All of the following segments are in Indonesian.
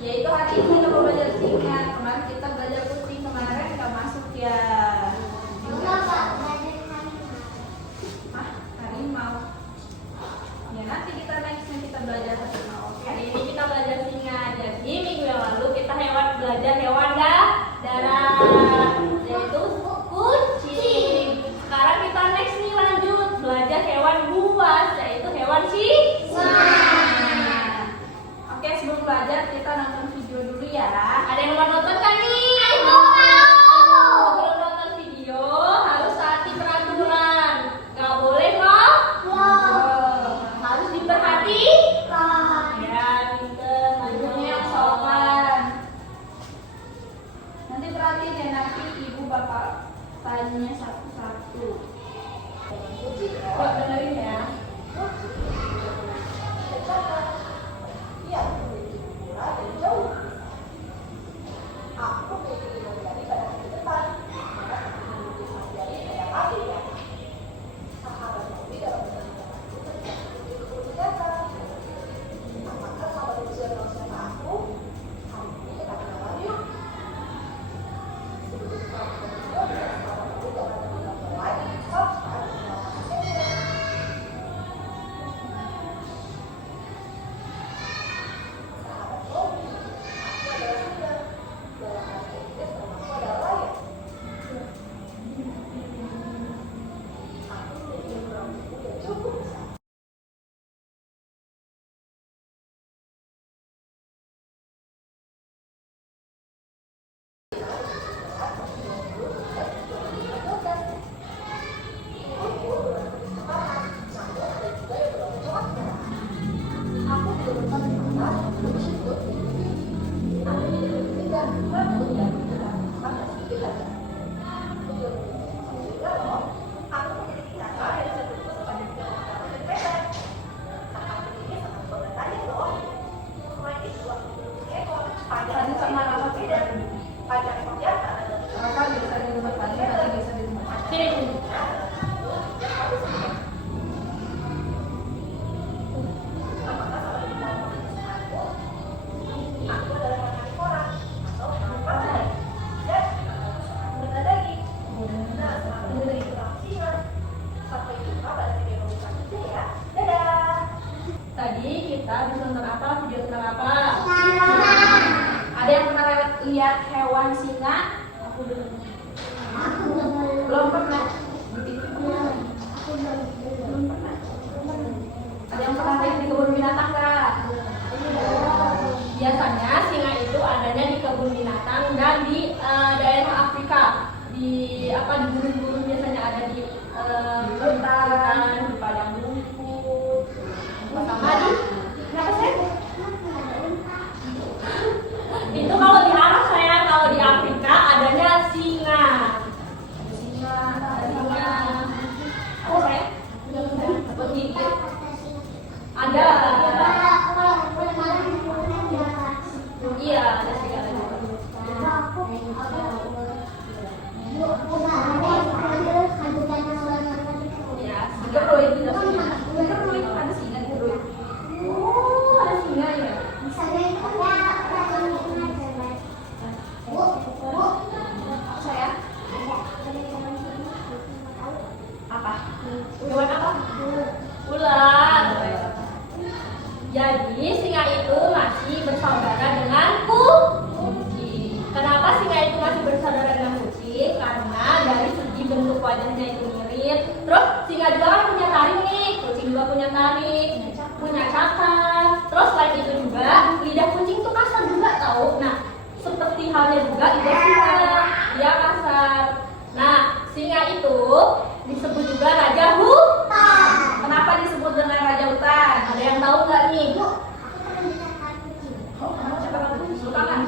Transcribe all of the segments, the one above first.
Yaitu hari ini kita mau belajar singa. Kemarin kita belajar kucing, kemarin nggak masuk ya. Harimau. Ya nanti kita nextnya kita belajar harimau. Hari ini kita belajar singa. Jadi minggu yang lalu kita belajar hewan darat, yaitu kucing. Sekarang kita next nih lanjut belajar hewan buas, yaitu hewan singa. Oke, sebelum belajar kita nonton video dulu ya. Ada yang mau nonton kan nih? Sebelum nonton video harus taati peraturan. Gak boleh harus diperhatikan. Ya, pinter. Ibunya yang sopan. Nanti perhatiin ya, nanti ibu bapak tanya satu-satu. Kok dengerin ya. Tadi kita bisa nonton apa? Video tentang apa? Ada yang pernah lihat hewan singa? Aku belum. Belum pernah. Di TV pernah. Belum pernah. Ada yang pernah lihat di kebun binatang nggak? Biasanya singa itu adanya di kebun binatang dan di daerah Afrika. Di gurun-gurun biasanya ada di hutan, di padang rumput. Sama di kenapa sih? Itu kalau di Arab saya, kalau di Afrika adanya singa. Singa. Apa saya? Begitu. Ada. Iya, ada singa. Ya, Geroid tidak singa. Geroid ada singa geroid. Oh, ada singa ya. Saya apa? hewan apa? Ular. Jadi singa itu masih bersaudara dengan kucing. Kenapa singa itu masih bersaudara dengan kucing? Karena dari segi bentuk wajahnya itu mirip. Terus singa juga kan punya taring nih, kucing juga punya taring, punya cakar. Terus selain itu juga lidah kucing itu kasar juga tahu. Nah, seperti halnya juga lidah singa, dia kasar. Nah, singa itu disebut juga raja hutan. Kenapa disebut dengan raja hutan? Ada yang tahu nggak nih? Suka nggak?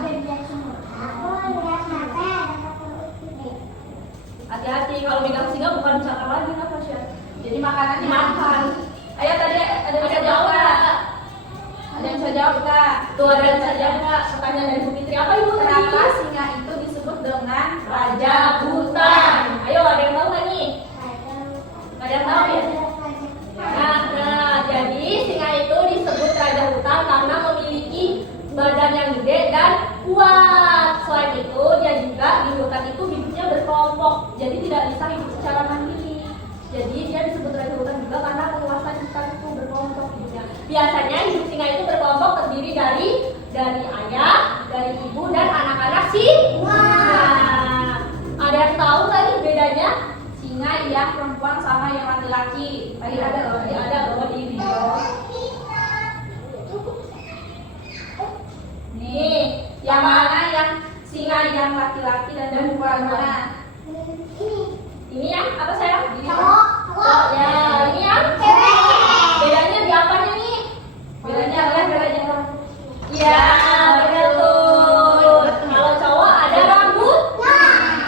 Hati-hati kalau megang singa bukan cakar lagi apa sih? Jadi makanan Dimakan. Ayo tadi ada yang bisa jawab nggak? Ada yang bisa jawab nggak? Tuh ada yang bisa jawab nggak? Pertanyaan dari Bu Fitri apa ibu? Kenapa singa itu disebut dengan Raja hutan. Ayo ada yang tahu nggak nih? Nggak ada yang tahu ya? Nah, jadi singa itu disebut raja hutan karena memiliki badan yang gede kuat. Selain itu, dia juga di hutan itu hidupnya berkelompok, jadi tidak bisa hidup secara mandiri. Jadi dia disebut raja hutan juga karena penguasa hutan itu berkelompok hidupnya. Biasanya hidup singa itu berkelompok terdiri dari ayah, dari ibu dan anak-anak singa. Ada yang tahu tadi bedanya Singa yang perempuan sama yang laki-laki. Tadi ada loh di video. Nih, yang mana yang singa yang laki-laki dan perempuan mana? Ini yang apa saya? Ini Ya, ini yang bedanya di apanya nih? bedanya. Iya, betul. Kalau cowok ada rambut.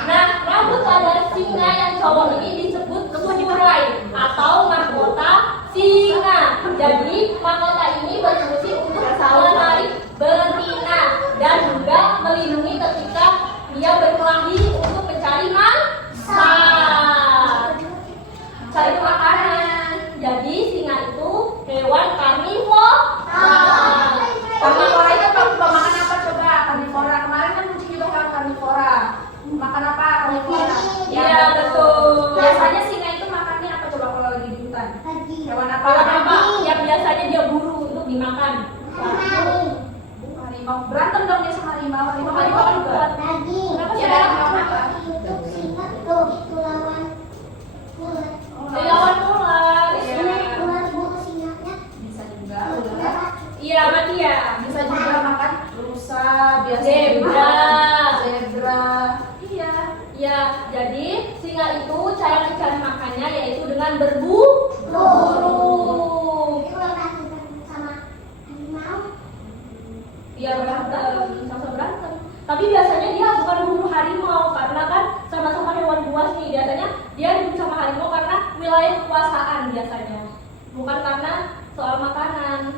Nah, rambut pada singa yang cowok ini disebut kemujurai atau mahkota singa. Jadi, mahkota ini berfungsi untuk menarik betina dan juga melindungi ketika dia berkelahi untuk mencari mangsa. Cari makanan. Jadi, singa itu hewan karnivora. Karnivora itu pemakan apa coba? Karnivora. Kemarin kan kucing juga kan karnivora. Makan apa karnivora? Iya, betul. Biasanya singa itu makannya apa coba kalau lagi di hutan? Hewan apa? Hewan apa yang biasanya dia buru untuk dimakan? Harimau. Berantem dong dia sama harimau. Harimau kan kuat. Kenapa sih? Ya, kenapa? Lawan ular. Bisa juga ular. Iya, mati ya. Bisa juga makan rusa, Zebra. Zebra. Iya. Ya, jadi singa itu cara mencari makannya yaitu dengan berburu. Dia berantem, sama berantem. Tapi biasanya dia bukan berburu harimau karena kan sama-sama hewan buas nih. Biasanya dia hidup sama harimau karena wilayah kekuasaan biasanya, bukan karena soal makanan.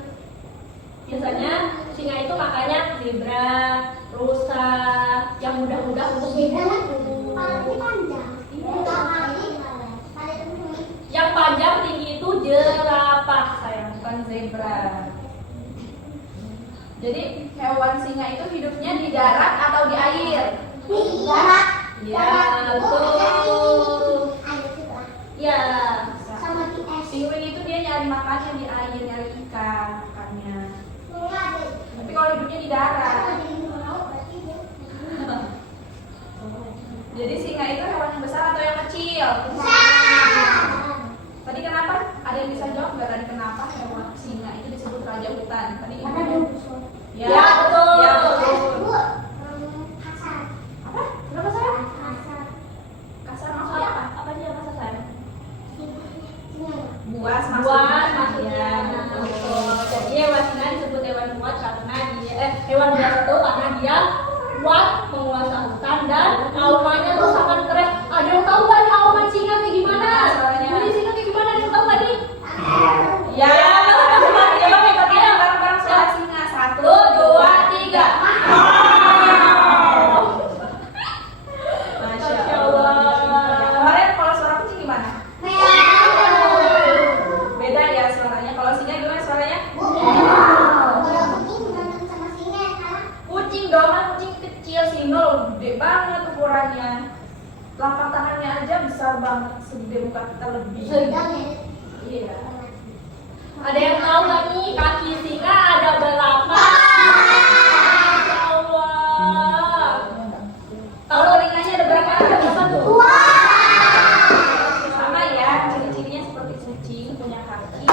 Biasanya singa itu makannya zebra, rusa, yang mudah-mudah untuk diburu. Yang panjang tinggi itu jerapah sayang. Bukan zebra. Jadi hewan singa itu hidupnya di darat atau di air? Ya, betul. Ya. Penguin itu dia nyari makannya di air, nyari ikan makannya. Tapi kalau hidupnya di darat. Jadi singa itu hewan yang besar atau yang kecil? Tadi kenapa? Ada yang bisa jawab nggak tadi kenapa hewan singa itu disebut raja hutan? Tadi Ya, betul. Ya, betul. Apa? Kenapa saya? Kasar maksudnya apa? Apa dia masa sayang? Buas Buas maksudnya. Betul. Jadi hewan singa disebut hewan buas karena hewan buas itu karena dia kuat menguasai hutan dan aumanya tuh sangat keren. Ada yang tahu nggak nih auman singa kayak gimana? Suaranya. Bunyi singa kayak gimana? Ada yang tahu nggak nih? Ya, bareng-bareng suara singa. 1, 2, 3. Masya Allah. Kemarin kalau suara kucing gimana? Beda ya suaranya. Kalau singa gimana suaranya? Kucing dong, kan kucing kecil, singa gede banget ukurannya. Telapak tangannya aja besar banget, segede muka kita lebih. Iya. Ada yang tahu nggak nih kaki singa ada berapa? Masya Allah. Kalau telinganya ada berapa? Ada berapa tuh? Sama ya, ciri-cirinya seperti kucing, punya kaki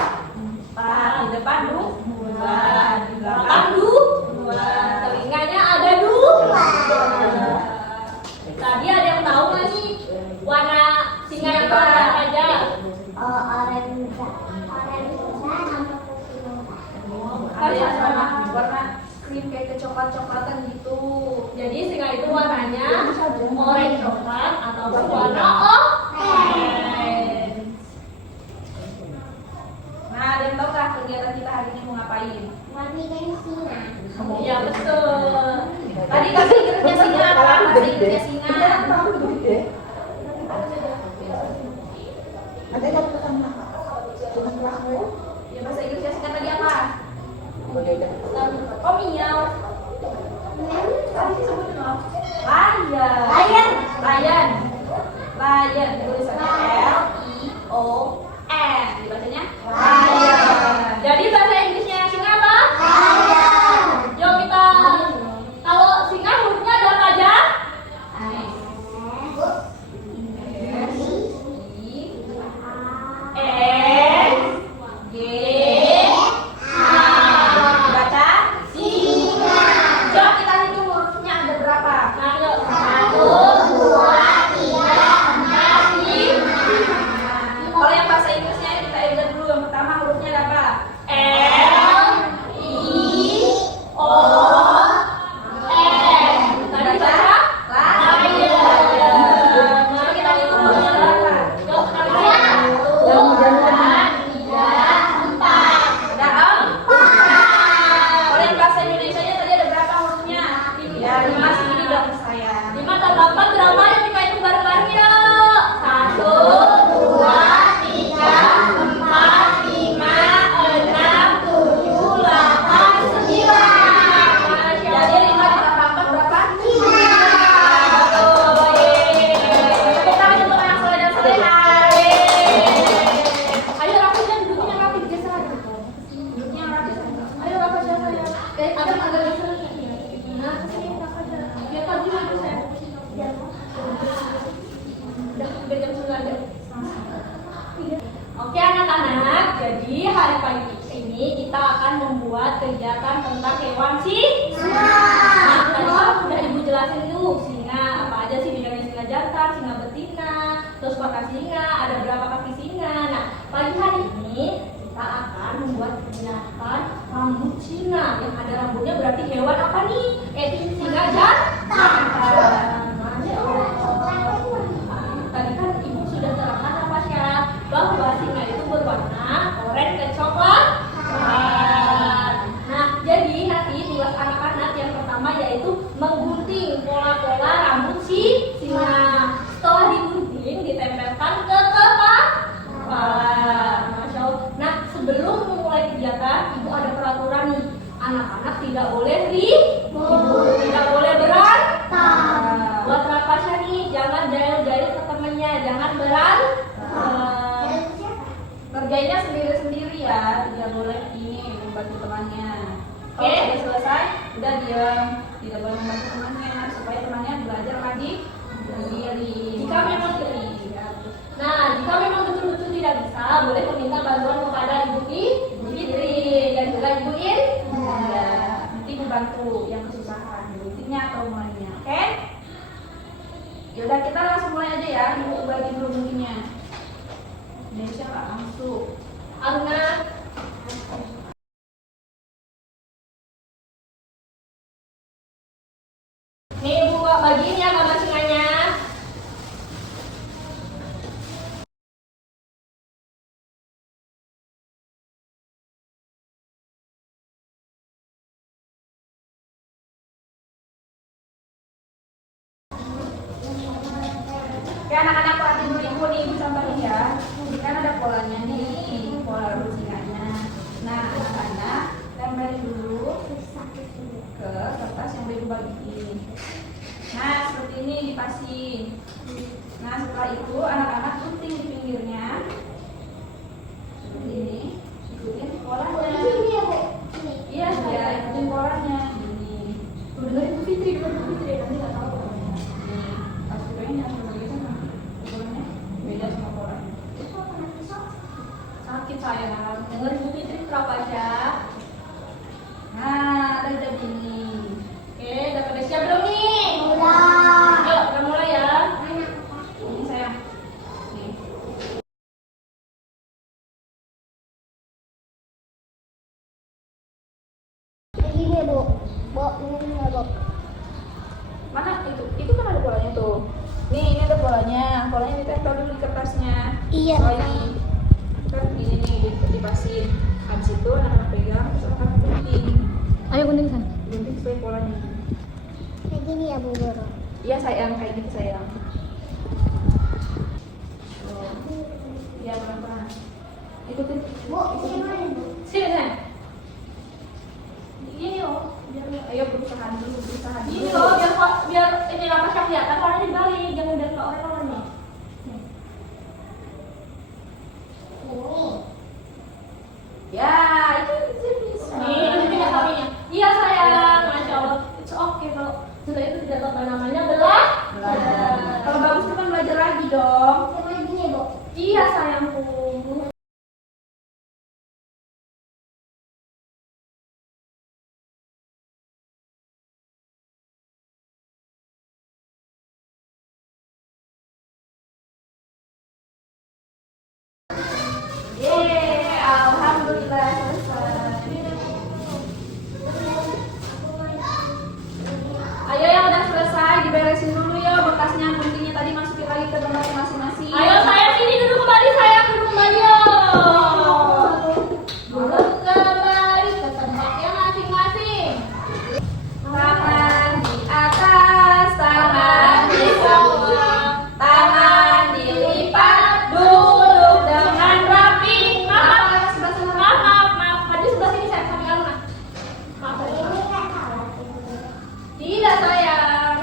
4, di depan 2, di belakang 2. Telinganya ada 2. Tadi ada yang tahu nggak sih warna singa yang warna aja? Ada yang warna krim kayak kecoklat-coklatan gitu. Jadi singa itu warnanya oranye coklat atau warna oranye. Nah, ada yang tahu nggak kegiatan kita hari ini mau ngapain? Iya betul. Tadi bahasa Inggrisnya singa apa? Bahasa Inggrisnya singa. Ya bahasa Inggrisnya singa tadi apa? Oh, miau. Tadi disebutin loh. Lion. Lion. Tulisannya L-I-O-N. Dibacanya lion. Jadi bahasa Inggrisnya singa apa? Yuk kita. Kalau singa hurufnya ada apa aja? Oke anak-anak, jadi hari pagi ini kita akan membuat kegiatan tentang hewan singa. Nah, tadi kan sudah ibu jelasin tuh singa apa aja sih, bedanya singa jantan, singa betina, terus pakai singa, ada berapa kaki singa. Nah, pagi hari ini kita akan membuat kegiatan rambut singa. Yang ada rambutnya berarti hewan apa nih? Singa jantan. Tadi kan ibu sudah terangkan apa syarat bahwa singa itu berwarna oranye ke coklat. Nah, jadi nanti tugas anak-anak yang pertama yaitu menggunting pola-pola rambut si singa. Setelah digunting, ditempelkan ke kepala. Masya Allah. Nah, sebelum memulai kegiatan, ibu ada peraturan nih. Anak-anak tidak boleh ribut, tidak boleh berantem. Buat Rapasya nih, jangan jahil-jahil ke temennya, jangan berantem. Kerjanya sendiri-sendiri ya, tidak boleh ini membantu temannya. Kalau Oke. sudah selesai, udah diam, tidak boleh membantu temannya supaya temannya belajar lagi sendiri. Jika memang Nah, jika memang betul-betul tidak bisa, boleh meminta bantuan kepada Ibu Fitri dan juga Ibu In. Ya, nanti dibantu yang kesusahan, intinya atau mulainya, oke? Yaudah kita langsung mulai aja ya, ibu bagi dulu mungkinnya. Indonesia nggak langsung. Aruna. Nih Ibu bagiin ya gambar singanya. Oke anak-anak perhatiin dulu ibu nih, ibu contohin ya. Ini kan ada polanya nih, pola rambut singanya. Nah anak-anak tempelin dulu ke kertas yang udah ibu bagiin. Nah seperti ini dipasin. Nah setelah itu anak-anak gunting di pinggirnya. Seperti ini, ikutin polanya. Iya, ya, ikutin polanya. Ini. Tuh dengerin Bu Fitri, nanti nggak tahu. Nih, pas videonya ukurannya beda sama polanya. Sakit sayang. Dengerin Bu Fitri berapa aja. Nah, udah jadi nih. Oke, udah pada siap belum nih? Udah. Yuk, kita mulai ya. Ini sayang. Nih. Begini Bu, Bu, ini ya Bu. Mana itu? Itu kan ada polanya tuh. Nih, ini ada polanya. Polanya ditempel dulu di kertasnya. Iya. Oh, ini. Kan gini nih, dipasin. Habis itu anak-anak pegang, terus anak-anak gunting. Ayo gunting san. Gunting supaya polanya. Kayak gini ya Bu Guru. Iya sayang, kayak gitu sayang. Oh. Iya pelan-pelan. Ikutin. Bu, ini mana Bu? Sini san. Gini loh. Biar ayo berusaha dulu, berusaha dulu. Gini loh. Setelah itu tidak tambah namanya belajar. Kalau bagus itu kan belajar lagi dong. Sama gini ya, Bu. Iya sayangku. Yeay, alhamdulillah selesai. Ayo yang udah selesai diberesin dulu ya bekasnya, guntingnya tadi masukin lagi ke tempat masing-masing. Ayo sayang sini duduk kembali, sayang duduk kembali yo. Duduk kembali ke tempatnya masing-masing. Tangan di atas, tangan di bawah, tangan dilipat, duduk dengan rapi. Maaf, maaf. Tadi sebelah sini saya sampai kamu nah. Maaf. Ini nggak salah. Tidak sayang.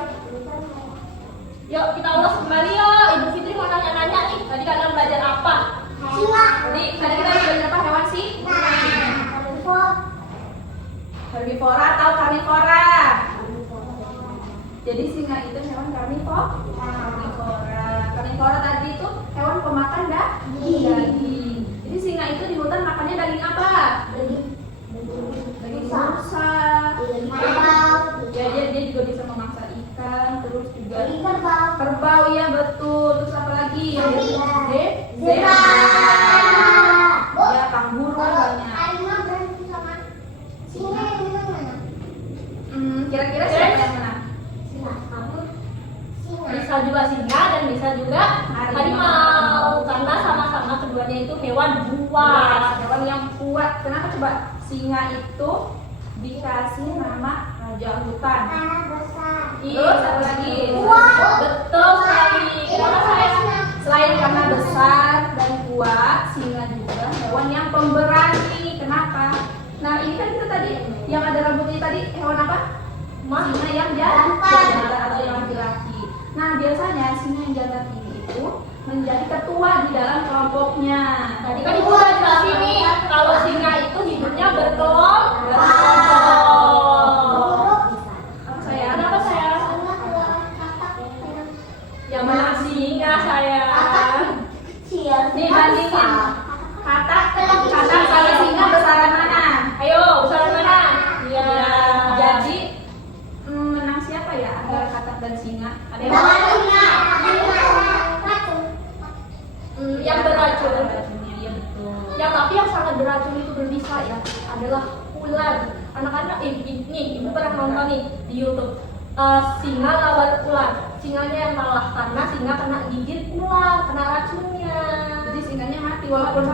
Yuk kita ulas kembali yuk. Ibu Fitri mau nanya-nanya nih. Tadi kalian belajar apa? Singa. Tadi kita belajar apa hewan sih? Herbivora atau karnivora? Jadi singa itu hewan karnivora. Karnivora tadi itu hewan pemakan daging. Jadi singa itu di hutan makannya daging apa? Daging rusa. Ya dia juga bisa memangsa ikan, terus juga kerbau, ya betul. Terus apa lagi? Zebra. Ya kanguru banyak. Kira-kira siapa yang menang? Bisa juga singa dan bisa juga harimau. Karena sama-sama keduanya itu hewan buas. Hewan yang kuat. Kenapa coba singa itu dikasih nama raja hutan? Terus apa lagi? Betul sekali. Kenapa saya? Selain karena besar dan kuat, singa juga hewan yang pemberani. Kenapa? Nah ini kan kita tadi yang ada rambutnya tadi hewan apa? Singa yang jantan atau yang laki-laki. Nah biasanya singa yang jantan ini itu menjadi ketua di dalam kelompoknya. Tadi kan ibu udah jelasin nih kalau singa itu hidupnya berkelompok. Apa saya? Kenapa saya? Yang mana singa saya? Nih bandingin katak sama singa besaran mana? Ayo, besaran mana? Iya. Jadi menang siapa ya antara katak dan singa? Ada yang Yang beracun. racunnya? Iya betul. Yang tapi yang sangat beracun itu berbisa ya adalah ular. Anak-anak ibu pernah nonton nih di YouTube. Singa lawan ular. Singanya yang kalah karena singa kena gigit ular, kena racunnya. Jadi singanya mati walaupun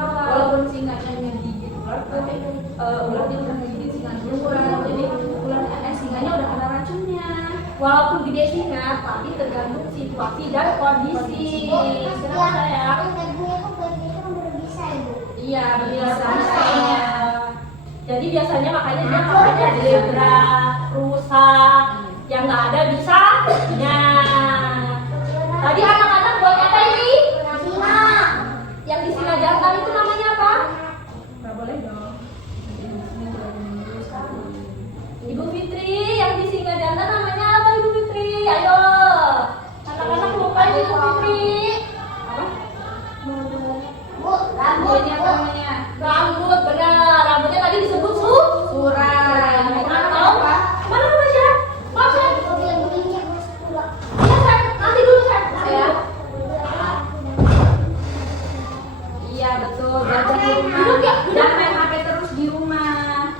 singanya ngegigit ular, tapi ular dia udah ngegigit singa duluan. Jadi singanya udah kena racunnya. Walaupun gede singa, tapi tergantung situasi dan kondisi. Kenapa saya? Iya, biasanya. Jadi biasanya makanya dia makannya zebra, rusa, yang nggak ada bisanya. Tadi anak-anak buat apa ini? Yang di singa jantan itu namanya apa? Nggak boleh dong. Ibu Fitri, yang di singa jantan namanya apa Ibu Fitri? Ayo, anak-anak lupa Ibu Fitri. Rambutnya apa namanya? Rambut, benar. Rambutnya tadi disebut Surai. Atau mana namanya? Maaf saya. Iya saya. Nanti dulu saya. Ya. Iya betul. Belajar di rumah. Duduk ya, duduk. Jangan main HP terus di rumah.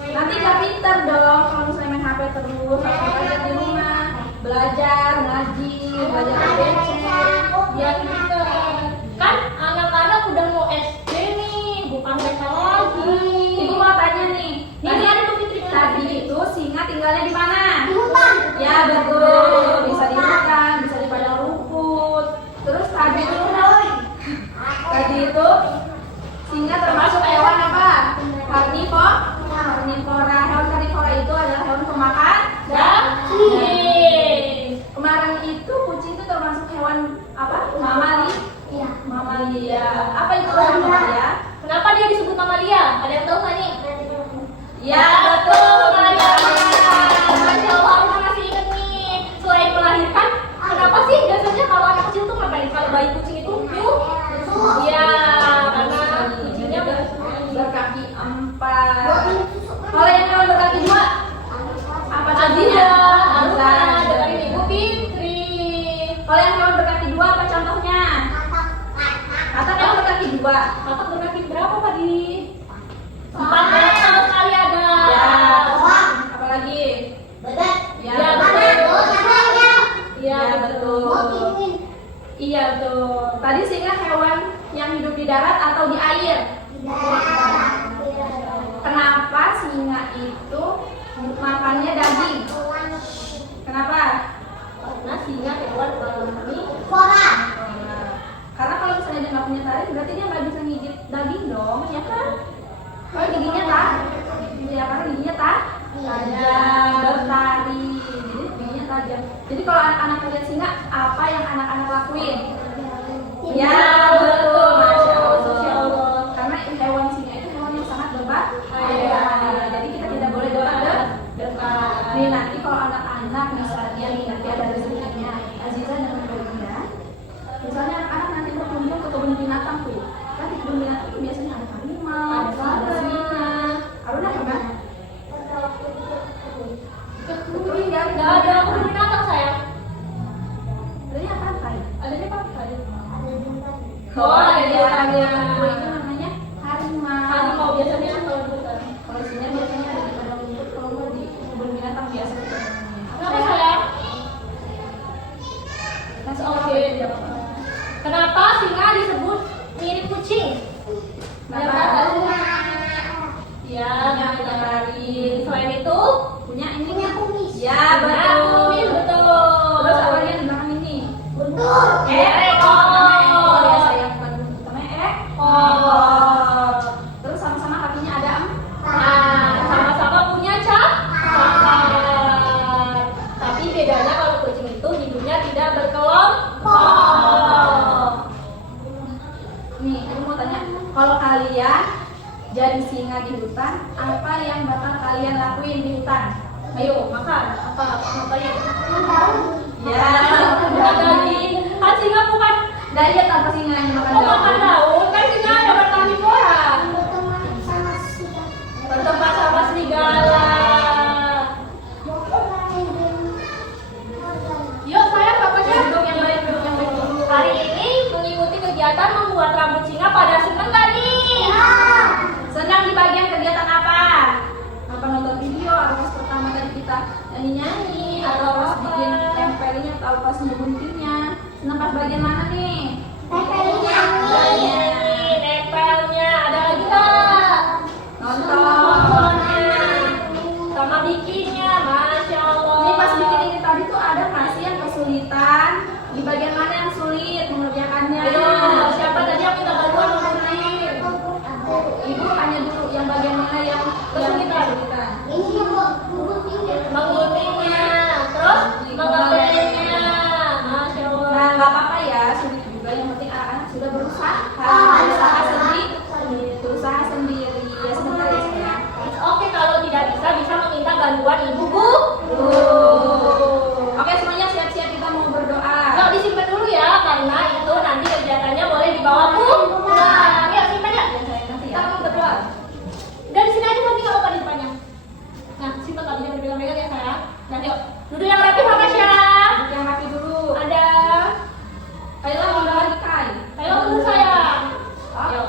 Nanti nggak pinter dong kalau misalnya main HP terus. Harus belajar di rumah. Belajar ngaji, belajar ABC. Ya gitu. Kan anak-anak udah mau SD nih, bukan TK lagi. Ibu mau tanya nih. Ini ada Bu Fitri. Tadi itu singa tinggalnya di mana? Di hutan. Ya betul. Bisa di hutan, bisa di padang rumput. Terus tadi itu singa termasuk hewan apa? Karnivora. Hewan karnivora itu adalah hewan pemakan Daging. Kemarin itu kucing itu termasuk hewan apa? Mamalia. Apa itu mamalia? Kenapa dia disebut mamalia? Ada yang tahu nggak nih? Ya betul. Mamalia. Masya Allah, aku masih ingat coba. Kakak berkaki berapa tadi? 4 sama sekali ada. Ya. Apalagi? Berat. Ya, Ya, betul. Iya, Ya, betul. Mau Iya, betul. Tadi singa hewan yang hidup di darat atau di air? Kenapa singa itu makannya daging? Kenapa? Karena singa hewan Fora. Karena kalau misalnya dia nggak punya taring, berarti dia nggak bisa gigit daging dong, ya kan? Kalau giginya tak, ya karena giginya tak tajam, bertaring, jadi giginya tajam. Jadi kalau anak-anak lihat singa, apa yang anak-anak lakuin? Ya betul, Masya Allah. Karena hewan singa itu hewan yang sangat berbahaya. Jadi kita tidak boleh dekat. Nih nanti kalau anak-anak misalnya nih nanti ada rezekinya, Aziza dan Fadila. Misalnya anak-anak nanti berkunjung ke kebun binatang tuh. Kan di kebun binatang itu biasanya ada harimau, ada singa. Aruna pernah? Betul ya? Nggak ada kebun binatang saya. Adanya pantai. Adanya pantai. Oh, ada di pantai. itu namanya harimau. Harimau biasanya kalau di hutan. Kalau singa biasanya ada di padang rumput, kalau nggak di kebun binatang biasa itu namanya. Kenapa saya? Mas Oke. Kenapa singa disebut mirip kucing? Nggak Nggak tahu. Ya, Punya punya taring. Selain itu, Punya ini. Punya kumis. Ya punya betul. kumis, betul. Terus apa lagi yang di belakang ini? Betul. Ekor ya sayang, bukan namanya ekor. Terus sama-sama kakinya ada Nah, sama-sama punya cakar. Tapi bedanya kalau kucing itu hidupnya tidak berkelompok. nih. Aku mau tanya, kalau kalian jadi singa di hutan, apa yang bakal kalian lakuin di hutan? Ayo makan. Apa? Ngapain? Ya. Bukan daging. Kan singa bukan Diet apa singa yang makan makan daun? daun. Kan singa dapat karnivora. Berteman sama sita. Bertempat sama serigala. Yuk saya bapaknya. Duduk yang baik, duduk yang baik dulu. Hari ini mengikuti kegiatan membuat rambut singa pada seneng gak nih? Senang di bagian kegiatan apa? Apa nonton video, atau pas pertama tadi kita nyanyi-nyanyi, atau pas bikin tempelnya, atau pas ngeguntingnya? Senang pas bagian mana nih? Nyanyi, nempelnya, ada lagi gak? Nonton. Nontonnya, sama bikinnya, Masya Allah. Ini pas bikin ini tadi tuh ada nggak sih yang kesulitan? Di bagian mana yang sulit mengerjakannya? Ayo, siapa tadi yang minta bantuan mengutin? Ibu tanya dulu yang bagian mana yang kesulitan? Ini yang bubut ini. Menguntingnya, terus mengambilnya, Masya Allah. Nah, nggak apa-apa ya, sulit juga. Yang penting anak-anak sudah berusaha, berusaha sendiri. Ya sebentar ya sayang. Oke, kalau tidak bisa meminta bantuan ibu bu. Oke semuanya siap-siap, kita mau berdoa. Yuk disimpan dulu ya, karena itu nanti kegiatannya boleh dibawa pulang. Yuk simpan ya. Nanti Kita ya. mau berdoa. Udah di sini aja nanti nggak apa-apa di depannya. Nah, simpan tadi yang dipegang-pegang ya sayang. Nah, yuk duduk yang rapi sama Tasya. Yang rapi dulu. Ada. Ayolah mau lagi Kai. Ayo dulu sayang. Yuk.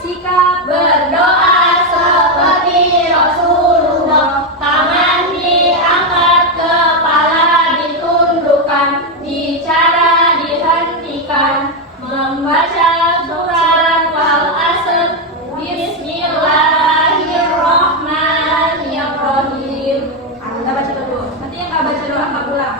Sikap Berdoa seperti Rasulullah, tangan diangkat, kepala ditundukkan, bicara dihentikan, membaca surat wal asr, bismillahirrahmanirrahim. Kita baca dulu. Nanti yang nggak baca doa nggak pulang.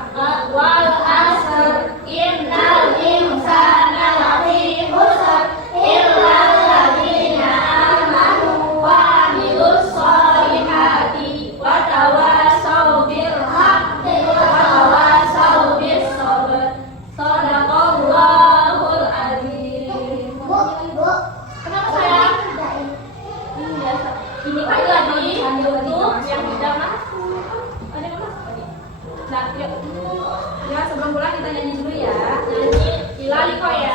Wal asr, innal insana lafi khusr, illa alladzina amanu wa amilus sholihati wa tawassaw bil haqqi wa tawassaw bis sabr. Shadaqallahul azim. Kenapa sayang? Ini biasa. Ini kan lagi untuk yang tidak masuk. Ada yang masuk tadi. Nah, yuk. Ya sebelum pulang kita nyanyi dulu ya. Nyanyi Ilaliko ya.